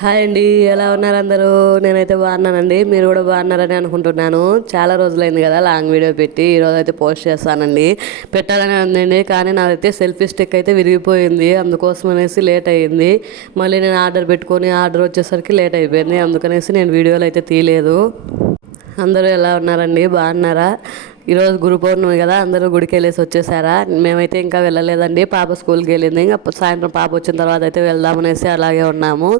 Hi అండి, ఎలా ఉన్నారు అందరూ? నేనైతే బాగున్నానండి. మీరు కూడా బాగున్నారని అనుకుంటున్నాను. చాలా రోజులైంది కదా లాంగ్ వీడియో పెట్టి. ఈరోజు అయితే పోస్ట్ చేస్తానండి. పెట్టాలని ఉందండి, కానీ నాదైతే సెల్ఫీ స్టిక్ అయితే విరిగిపోయింది. అందుకోసం అనేసి లేట్ అయ్యింది. మళ్ళీ నేను ఆర్డర్ పెట్టుకొని ఆర్డర్ వచ్చేసరికి లేట్ అయిపోయింది. అందుకనేసి నేను వీడియోలు అయితే తీయలేదు. అందరూ ఎలా ఉన్నారండి? బాగున్నారా? ఈరోజు గురు పౌర్ణమి కదా, అందరూ గుడికి వెళ్ళేసి వచ్చేసారా? మేమైతే ఇంకా వెళ్ళలేదండి. పాప స్కూల్కి వెళ్ళింది. ఇంకా సాయంత్రం పాప వచ్చిన తర్వాత అయితే వెళ్దామనేసి అలాగే ఉన్నాము.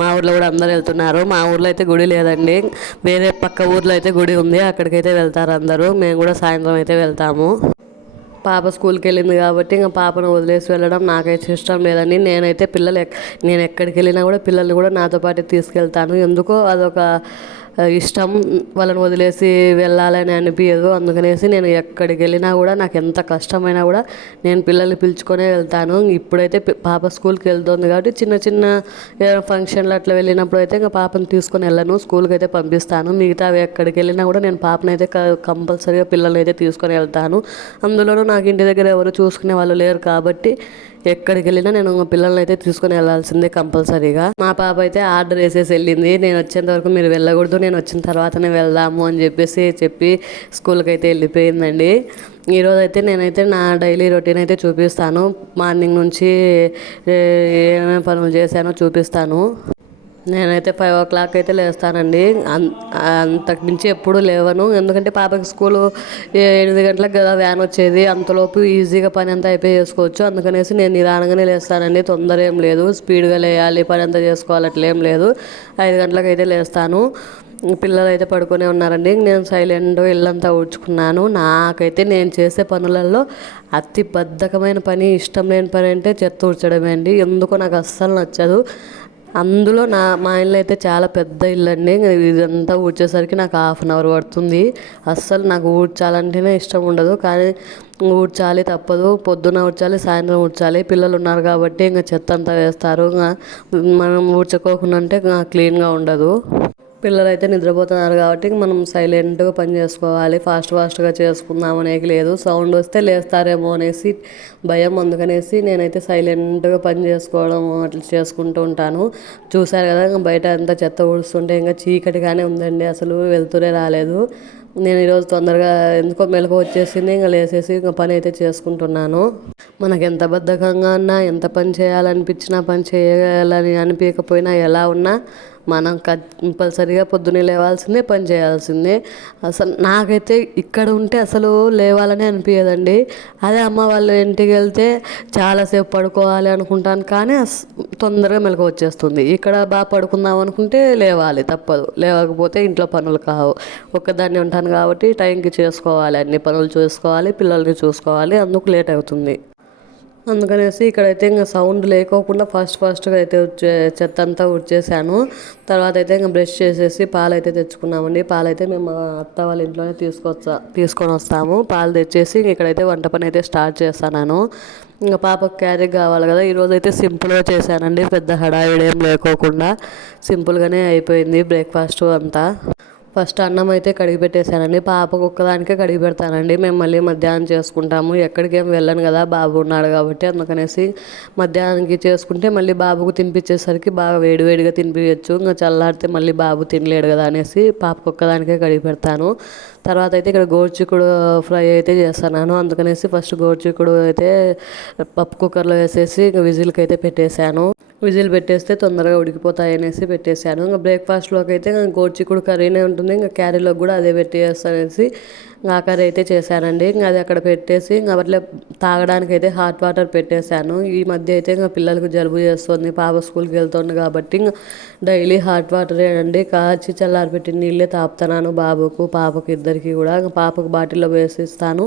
మా ఊర్లో కూడా అందరూ వెళ్తున్నారు. మా ఊర్లో అయితే గుడి లేదండి, వేరే పక్క ఊర్లో అయితే గుడి ఉంది. అక్కడికైతే వెళ్తారు అందరూ. మేము కూడా సాయంత్రం అయితే వెళ్తాము. పాప స్కూల్కి వెళ్ళింది కాబట్టి ఇంకా పాపను వదిలేసి వెళ్ళడం నాకైతే ఇష్టం లేదండి. నేను ఎక్కడికి వెళ్ళినా కూడా పిల్లల్ని కూడా నాతో పాటు తీసుకెళ్తాను. ఎందుకో అదొక ఇష్టం. వాళ్ళని వదిలేసి వెళ్ళాలని అనిపించదు. అందుకనేసి నేను ఎక్కడికి వెళ్ళినా కూడా నాకు ఎంత కష్టమైనా కూడా నేను పిల్లల్ని పిలుచుకొనే వెళ్తాను. ఇప్పుడైతే పాప స్కూల్కి వెళ్తుంది కాబట్టి చిన్న చిన్న ఫంక్షన్లు అట్లా వెళ్ళినప్పుడు అయితే ఇంకా పాపను తీసుకొని వెళ్ళను, స్కూల్కి అయితే పంపిస్తాను. మిగతా ఎక్కడికి వెళ్ళినా కూడా నేను పాపను అయితే కంపల్సరీగా పిల్లల్ని అయితే తీసుకొని వెళ్తాను. అందులోనూ నాకు ఇంటి దగ్గర ఎవరు చూసుకునే వాళ్ళు లేరు కాబట్టి ఎక్కడికి వెళ్ళినా నేను పిల్లల్ని అయితే తీసుకొని వెళ్ళాల్సిందే కంపల్సరీగా. మా పాప అయితే ఆర్డర్ వేసేసి వెళ్ళింది. నేను వచ్చేంత వరకు మీరు వెళ్ళకూడదు, నేను వచ్చిన తర్వాతనే వెళ్దాము అని చెప్పి స్కూల్కి అయితే వెళ్ళిపోయిందండి. ఈరోజు అయితే నేనైతే నా డైలీ రొటీన్ అయితే చూపిస్తాను. మార్నింగ్ నుంచి ఏమేమి పనులు చేశానో చూపిస్తాను. నేనైతే 5 o'clock అయితే లేస్తానండి. అంతకు మించి ఎప్పుడు లేవను. ఎందుకంటే పాపకి స్కూలు 8 గంటలకు కదా వ్యాన్ వచ్చేది. అంతలోపు ఈజీగా పని అంతా అయిపోయి చేసుకోవచ్చు. అందుకనేసి నేను నిదానంగానే లేస్తానండి. తొందర ఏం లేదు, స్పీడ్గా లేయాలి, పని అంతా చేసుకోవాలి అట్లేం లేదు. 5 గంటలకు అయితే లేస్తాను. పిల్లలు అయితే పడుకొని ఉన్నారండి. నేను సైలెంట్గా ఇల్లంతా ఊడ్చుకున్నాను. నాకైతే నేను చేసే పనులలో అతి బద్ధకమైన పని, ఇష్టం లేని పని అంటే చెత్త ఊడ్చడమే అండి. ఎందుకో నాకు అస్సలు నచ్చదు. అందులో మా ఇల్లు అయితే చాలా పెద్ద ఇల్లు అండి. ఇదంతా ఊడ్చేసరికి నాకు 1/2 hour పడుతుంది. అస్సలు నాకు ఊడ్చాలంటేనే ఇష్టం ఉండదు, కానీ ఊడ్చాలి తప్పదు. పొద్దున ఊడ్చాలి, సాయంత్రం ఊడ్చాలి. పిల్లలు ఉన్నారు కాబట్టి ఇంకా చెత్త అంతా వేస్తారు. ఇంకా మనం ఊడ్చుకోకుండా అంటే క్లీన్గా ఉండదు. పిల్లలు అయితే నిద్రపోతున్నారు కాబట్టి మనం సైలెంట్గా పని చేసుకోవాలి. ఫాస్ట్గా చేసుకుందాం అనేది లేదు. సౌండ్ వస్తే లేస్తారేమో అనేసి భయం. అందుకనేసి నేనైతే సైలెంట్గా పని చేసుకోవడం అట్లా చేసుకుంటూ ఉంటాను. చూసారు కదా, బయట అంతా చెత్త ఊడుస్తుంటే ఇంకా చీకటిగానే ఉందండి. అసలు వెళ్తూనే రాలేదు. నేను ఈరోజు తొందరగా ఎందుకో మెలకు వచ్చేసింది. ఇంకా లేసేసి ఇంకా పని అయితే చేసుకుంటున్నాను. మనకు ఎంత బద్ధకంగా ఉన్నా, ఎంత పని చేయాలనిపించినా, పని చేయాలని అనిపించకపోయినా, ఎలా ఉన్నా మనం కంపల్సరీగా పొద్దున్నే లేవాల్సిందే, పని చేయాల్సిందే. అసలు నాకైతే ఇక్కడ ఉంటే అసలు లేవాలని అనిపించదండి. అదే అమ్మ వాళ్ళ ఇంటికి వెళ్తే చాలాసేపు పడుకోవాలి అనుకుంటాను, కానీ తొందరగా మెలకు వచ్చేస్తుంది. ఇక్కడ బాగా పడుకుందాం అనుకుంటే లేవాలి తప్పదు, లేవకపోతే ఇంట్లో పనులు కావు. ఒక్కదాన్ని ఉంటాను కాబట్టి టైంకి చేసుకోవాలి, అన్ని పనులు చేసుకోవాలి, పిల్లల్ని చూసుకోవాలి. అందుకు లేట్ అవుతుంది. అందుకనేసి ఇక్కడైతే ఇంకా సౌండ్ లేకోకుండా ఫాస్ట్గా అయితే చెత్త అంతా ఉడ్చేసాను. తర్వాత అయితే ఇంకా బ్రష్ చేసేసి పాలు అయితే తెచ్చుకున్నామండి. పాలైతే మేము మా అత్త వాళ్ళ ఇంట్లోనే తీసుకొని వస్తాము. పాలు తెచ్చేసి ఇక్కడైతే వంట పని అయితే స్టార్ట్ చేస్తాను. ఇంకా పాపకు క్యారీ కావాలి కదా. ఈరోజు అయితే సింపుల్గా చేశానండి, పెద్ద హడావిడి ఏం లేకోకుండా సింపుల్గానే అయిపోయింది బ్రేక్ఫాస్ట్ అంతా. ఫస్ట్ అన్నం అయితే కడిగి పెట్టేశానండి. పాపకు ఒక్కదానికే కడిగి పెడతానండి. మేము మళ్ళీ మధ్యాహ్నం చేసుకుంటాము. ఎక్కడికి ఏం వెళ్ళను కదా, బాబు ఉన్నాడు కాబట్టి. అందుకనేసి మధ్యాహ్నానికి చేసుకుంటే మళ్ళీ బాబుకు తినిపించేసరికి బాగా వేడివేడిగా తినిపించచ్చు. ఇంకా చల్లారితే మళ్ళీ బాబు తినలేడు కదా అనేసి పాపకు ఒక్కదానికే కడిగి పెడతాను. తర్వాత అయితే ఇక్కడ గోరుచిక్కుడు ఫ్రై అయితే చేస్తున్నాను. అందుకనేసి ఫస్ట్ గోరుచిక్కుడు అయితే పప్పు కుక్కర్లో వేసేసి ఇంకా విజిల్కి అయితే పెట్టేశాను. విజిల్ పెట్టేస్తే తొందరగా ఉడికిపోతాయి అనేసి పెట్టేశాను. ఇంకా బ్రేక్ఫాస్ట్లోకి అయితే గోరుచిక్కుడు కర్రీనే ఉంటుంది. ఇంకా క్యారీలోకి కూడా అదే పెట్టేస్తానేసి ఆ కర్రీ అయితే చేశానండి. ఇంకా అది అక్కడ పెట్టేసి ఇంకా అట్లే తాగడానికి అయితే హాట్ వాటర్ పెట్టేశాను. ఈ మధ్య అయితే ఇంకా పిల్లలకు జలుబు చేస్తుంది, పాప స్కూల్కి వెళ్తుంది కాబట్టి ఇంకా డైలీ హాట్ వాటరే అండి. కాచి చల్లారిపెట్టిన నీళ్ళే తాపుతున్నాను బాబుకు, పాపకు ఇద్దరికి కూడా. ఇంకా పాపకు బాటిల్లో వేసిస్తాను,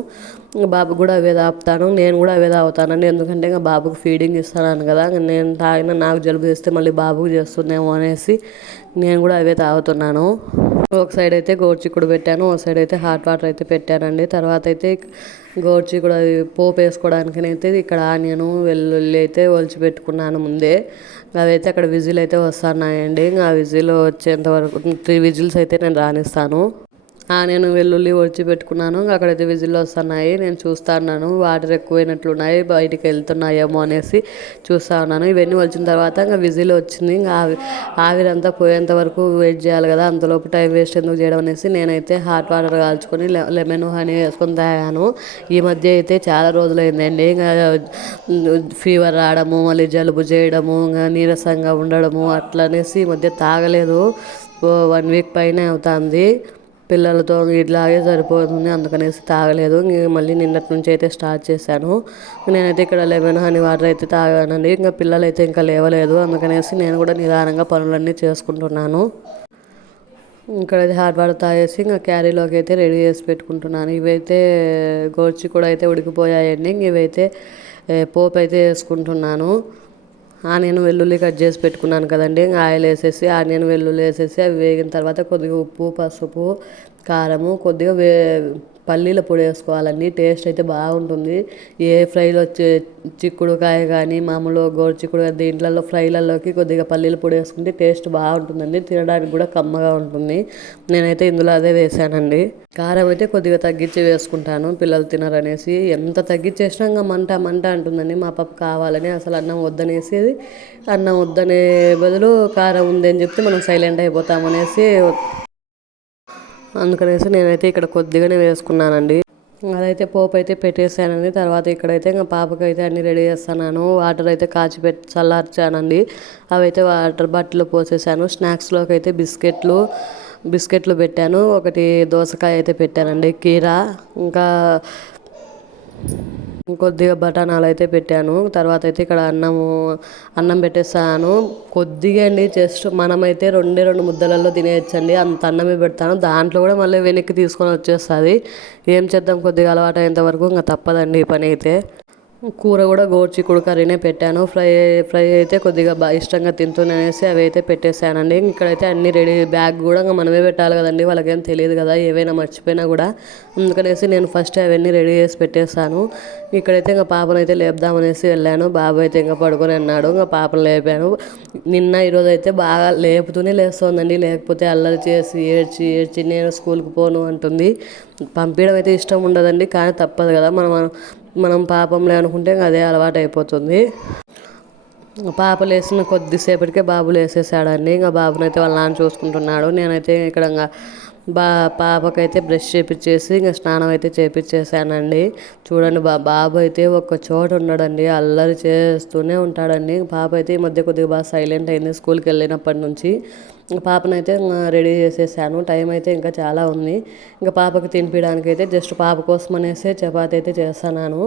ఇంకా బాబుకు కూడా అవే తాపుతాను. నేను కూడా అవే తాగుతానండి, ఎందుకంటే ఇంకా బాబుకు ఫీడింగ్ ఇస్తున్నాను కదా. నేను తాగిన నాకు జలుబు చేస్తే మళ్ళీ బాబుకు చేస్తుందేమో అనేసి నేను కూడా అవే తాగుతున్నాను. ఒక సైడ్ అయితే గోరుచిక్కుడు పెట్టాను, ఒక సైడ్ అయితే హాట్ వాటర్ అయితే పెట్టానండి. తర్వాత అయితే గోరుచిక్కుడు పోపు వేసుకోవడానికి అయితే ఇక్కడ ఆనియను వెల్లుల్లి అయితే ఒలిచి పెట్టుకున్నాను ముందే. అవైతే అక్కడ విజిల్ అయితే వస్తున్నాయండి. ఇంకా ఆ విజిల్ వచ్చేంత వరకు 3 విజిల్స్ అయితే నేను రానిస్తాను. నేను వెల్లుల్లి ఒడిచి పెట్టుకున్నాను. అక్కడైతే విజిల్లు వస్తున్నాయి. నేను చూస్తా ఉన్నాను వాటర్ ఎక్కువైనట్లున్నాయి, బయటికి వెళ్తున్నాయేమో అనేసి చూస్తా ఉన్నాను. ఇవన్నీ వచ్చిన తర్వాత ఇంకా విజిల్ వచ్చింది. ఇంకా ఆవిరంతా పోయేంత వరకు వెయిట్ చేయాలి కదా, అంతలోపు టైం వేస్ట్ ఎందుకు చేయడం అనేసి నేనైతే హాట్ వాటర్ కాల్చుకొని లెమన్ హనీ వేసుకొని తాగాను. ఈ మధ్య అయితే చాలా రోజులైందండి ఇంకా ఫీవర్ రావడము, మళ్ళీ జలుబు చేయడము, ఇంకా నీరసంగా ఉండడము అట్లా అనేసి ఈ మధ్య తాగలేదు. 1 వీక్ పైన అవుతుంది. పిల్లలతో ఇట్లాగే సరిపోతుంది, అందుకనేసి తాగలేదు. మళ్ళీ నిన్నటి నుంచి అయితే స్టార్ట్ చేశాను. నేనైతే ఇక్కడ లెమన్ హనీ వాటర్ అయితే తాగానండి. ఇంకా పిల్లలైతే ఇంకా లేవలేదు, అందుకనేసి నేను కూడా నిదానంగా పనులన్నీ చేసుకుంటున్నాను. ఇక్కడైతే హాట్ వాటర్ తాగేసి ఇంకా క్యారీలోకి అయితే రెడీ చేసి పెట్టుకుంటున్నాను. ఇవైతే గోర్చి కూడా అయితే ఉడికిపోయాయండి. ఇవైతే పోపు అయితే వేసుకుంటున్నాను. ఆనియన్ వెల్లుల్లి కట్ చేసి పెట్టుకున్నాను కదండి, ఇంకా ఆయిల్ వేసేసి ఆనియన్ వెల్లుల్లి వేసేసి అవి వేగిన తర్వాత కొద్దిగా ఉప్పు, పసుపు, కారము, కొద్దిగా పల్లీల పొడి వేసుకోవాలండి. టేస్ట్ అయితే బాగుంటుంది. ఏ ఫ్రైలో చిక్కుడుకాయ కానీ మామూలు గోరుచిక్కుడు దీంట్లలో ఫ్రైలలోకి కొద్దిగా పల్లీల పొడి వేసుకుంటే టేస్ట్ బాగుంటుందండి, తినడానికి కూడా కమ్మగా ఉంటుంది. నేనైతే ఇందులో అదే వేసానండి. కారం అయితే కొద్దిగా తగ్గించి వేసుకుంటాను, పిల్లలు తినరనేసి. ఎంత తగ్గించేసినా ఇంకా మంట మంట అంటుందండి. మా పాప కావాలని అసలు అన్నం వద్దనేసి, అన్నం వద్దనే బదులు కారం ఉంది అని చెప్తే మనం సైలెంట్ అయిపోతామనేసి అందుకనేసి నేనైతే ఇక్కడ కొద్దిగానే వేసుకున్నానండి. అదైతే పోపు అయితే పెట్టేసానండి. తర్వాత ఇక్కడైతే ఇంకా పాపకైతే అన్నీ రెడీ చేస్తున్నాను. వాటర్ అయితే కాచి చల్లార్చానండి. అవైతే వాటర్ బాటిల్లో పోసేసాను. స్నాక్స్లోకి అయితే బిస్కెట్లు పెట్టాను. ఒకటి దోసకాయ అయితే పెట్టానండి, కీరా, ఇంకా కొద్దిగా బఠానాలు అయితే పెట్టాను. తర్వాత అయితే ఇక్కడ అన్నం పెట్టేస్తాను. కొద్దిగా అండి, జస్ట్ మనమైతే 2 ముద్దలలో తినేయచ్చండి, అంత అన్నమే పెడతాను. దాంట్లో కూడా మళ్ళీ వెనక్కి తీసుకొని వచ్చేస్తుంది. ఏం చేద్దాం, కొద్దిగా అలవాటు అయ్యేంత వరకు ఇంకా తప్పదండి ఈ పని అయితే. కూర కూడా గోరుచిక్కుడు కర్రీనే పెట్టాను. ఫ్రై అయితే కొద్దిగా ఇష్టంగా తింటున్నానేసి అవి అయితే పెట్టేశానండి. ఇక్కడైతే అన్నీ రెడీ. బ్యాగ్ కూడా ఇంకా మనమే పెట్టాలి కదండి, వాళ్ళకేం తెలియదు కదా ఏవైనా మర్చిపోయినా కూడా. అందుకనేసి నేను ఫస్ట్ అవన్నీ రెడీ చేసి పెట్టేశాను. ఇక్కడైతే ఇంకా పాపను అయితే లేపుదామనేసి వెళ్ళాను. బాబు అయితే ఇంకా పడుకొని అన్నాడు, ఇంకా పాపను లేపాను. ఈరోజు అయితే బాగా లేపుతూనే లేస్తుందండి, లేకపోతే అల్లరి చేసి ఏడ్చి నేను స్కూల్కి పోను అంటుంది. పంపించడం అయితే ఇష్టం ఉండదండి, కానీ తప్పదు కదా, మనం పాపంలే అనుకుంటే అదే అలవాటు అయిపోతుంది. పాప లేచిన కొద్దిసేపటికే బాబు లేసేసాడండి. ఇంకా బాబునైతే వాళ్ళ నాన్న చూసుకుంటున్నాడు. నేనైతే ఇక్కడ పాపకైతే బ్రష్ చేపించేసి ఇంకా స్నానం అయితే చేపించేసానండి. చూడండి, బాబు అయితే ఒక్క చోట ఉండడండి, అల్లరి చేస్తూనే ఉంటాడండి. పాప అయితే ఈ మధ్య కొద్దిగా బాగా సైలెంట్ అయింది స్కూల్కి వెళ్ళినప్పటి నుంచి. పాపనైతే రెడీ చేసేసాను. టైం అయితే ఇంకా చాలా ఉంది. ఇంకా పాపకి తినిపించడానికి అయితే జస్ట్ పాప కోసం అనేసి చపాతి అయితే చేస్తున్నాను.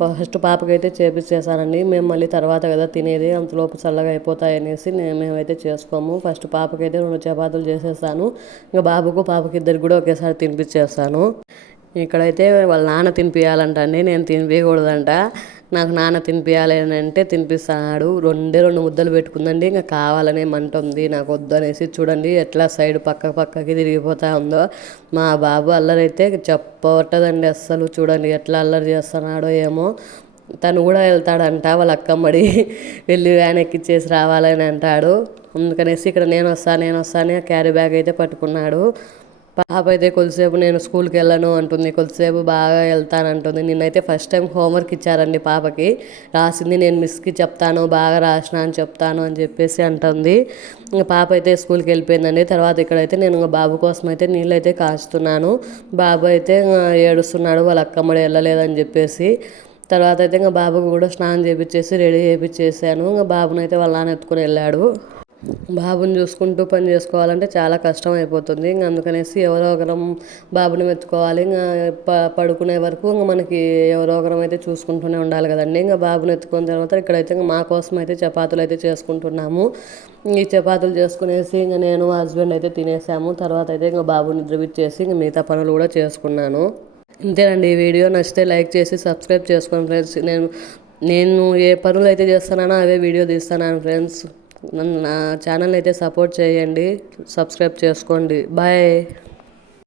ఫస్ట్ పాపకైతే చేపించేసానండి. మేము మళ్ళీ తర్వాత కదా తినేది, అంతలోపు చల్లగా అయిపోతాయి అనేసి మేమైతే చేసుకోము. ఫస్ట్ పాపకైతే 2 చపాతీలు చేసేస్తాను. ఇంకా పాపకి ఇద్దరికి కూడా ఒకేసారి తినిపించేస్తాను. ఇక్కడైతే వాళ్ళ నాన్న తినిపించాలంట అండి, నేను తినిపించకూడదంట. నాకు నాన్న తినిపించాలి అని అంటే తినిపిస్తున్నాడు. 2 ముద్దలు పెట్టుకుందండి, ఇంకా కావాలనే మంట ఉంది, నాకు వద్దు అనేసి. చూడండి ఎట్లా సైడ్ పక్కకి తిరిగిపోతా ఉందో. మా బాబు అల్లరి అయితే చెప్పవట్టదండి అస్సలు. చూడండి ఎట్లా అల్లరి చేస్తున్నాడో ఏమో. తను కూడా వెళ్తాడంట వాళ్ళ అక్కమ్మడి, వెళ్ళి వ్యాన్ ఎక్కిచ్చేసి రావాలని అంటాడు. అందుకనేసి ఇక్కడ నేను వస్తాను క్యారీ బ్యాగ్ అయితే పట్టుకున్నాడు. పాప అయితే కొద్దిసేపు నేను స్కూల్కి వెళ్ళను అంటుంది, కొద్దిసేపు బాగా వెళ్తానంటుంది. నిన్నైతే ఫస్ట్ టైం హోంవర్క్ ఇచ్చారండి పాపకి. రాసింది నేను మిస్కి చెప్తాను, బాగా రాసిన అని చెప్తాను అని చెప్పేసి అంటుంది. ఇంకా పాప అయితే స్కూల్కి వెళ్ళిపోయిందండి. తర్వాత ఇక్కడైతే నేను ఇంకా బాబు కోసం అయితే నీళ్ళు అయితే కాచుతున్నాను. బాబు అయితే ఏడుస్తున్నాడు, వాళ్ళ అక్కమ్మడి వెళ్ళలేదని చెప్పేసి. తర్వాత అయితే ఇంకా బాబుకు కూడా స్నానం చేయించేసి రెడీ చేయించేసాను. ఇంకా బాబునైతే వాళ్ళ నాన్న ఎత్తుకుని వెళ్ళాడు. బాబుని చూసుకుంటూ పని చేసుకోవాలంటే చాలా కష్టం అయిపోతుంది. ఇంక అందుకనేసి ఎవరో ఒకరం బాబుని ఎత్తుకోవాలి. ఇంకా పడుకునే వరకు ఇంకా మనకి ఎవరో ఒకరం అయితే చూసుకుంటూనే ఉండాలి కదండి. ఇంకా బాబుని ఎత్తుకున్న తర్వాత ఇక్కడైతే ఇంకా మా కోసం అయితే చపాతీలు అయితే చేసుకుంటున్నాము. ఈ చపాతీలు చేసుకునేసి ఇంకా నేను మా హస్బెండ్ అయితే తినేసాము. తర్వాత అయితే ఇంకా బాబుని నిద్రపిచ్చేసి ఇంకా మిగతా పనులు కూడా చేసుకున్నాను. ఇంతేనండి. ఈ వీడియో నచ్చితే లైక్ చేసి సబ్స్క్రైబ్ చేసుకోండి ఫ్రెండ్స్. నేను ఏ పనులు అయితే చేస్తున్నానో అవే వీడియో తీస్తున్నాను ఫ్రెండ్స్. నా ఛానల్ అయితే సపోర్ట్ చేయండి, సబ్స్క్రైబ్ చేసుకోండి. బాయ్.